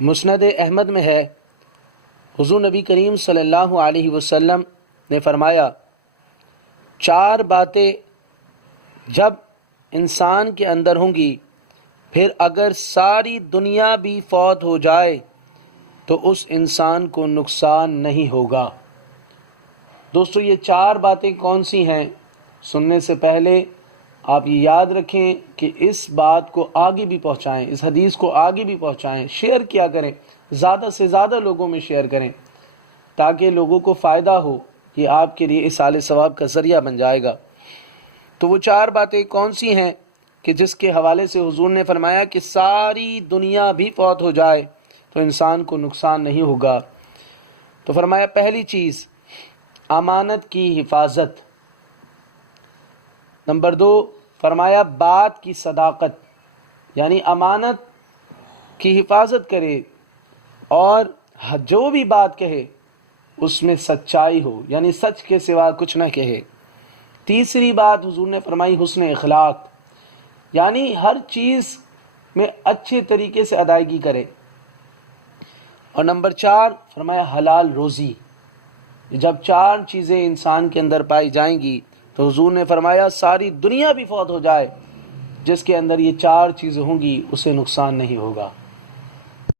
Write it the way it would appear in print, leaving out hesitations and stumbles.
مسند احمد میں ہے، حضور نبی کریم صلی اللہ علیہ وسلم نے فرمایا 4 باتیں جب انسان کے اندر ہوں گی، پھر اگر ساری دنیا بھی فوت ہو جائے تو اس انسان کو نقصان نہیں ہوگا۔ دوستو یہ 4 باتیں کون سی ہیں؟ سننے سے پہلے آپ یہ یاد رکھیں کہ اس بات کو آگے بھی پہنچائیں، اس حدیث کو آگے بھی پہنچائیں، شیئر کیا کریں، زیادہ سے زیادہ لوگوں میں شیئر کریں تاکہ لوگوں کو فائدہ ہو، یہ آپ کے لیے ایصال ثواب کا ذریعہ بن جائے گا۔ تو وہ 4 باتیں کون سی ہیں کہ جس کے حوالے سے حضور نے فرمایا کہ ساری دنیا بھی فوت ہو جائے تو انسان کو نقصان نہیں ہوگا؟ تو فرمایا پہلی چیز امانت کی حفاظت، نمبر 2 فرمایا بات کی صداقت، یعنی امانت کی حفاظت کرے اور جو بھی بات کہے اس میں سچائی ہو، یعنی سچ کے سوا کچھ نہ کہے۔ تیسری بات حضور نے فرمائی حسن اخلاق، یعنی ہر چیز میں اچھے طریقے سے ادائیگی کرے۔ اور نمبر 4 فرمایا حلال روزی۔ جب 4 چیزیں انسان کے اندر پائی جائیں گی تو حضور نے فرمایا ساری دنیا بھی فوت ہو جائے، جس کے اندر یہ 4 چیزیں ہوں گی اسے نقصان نہیں ہوگا۔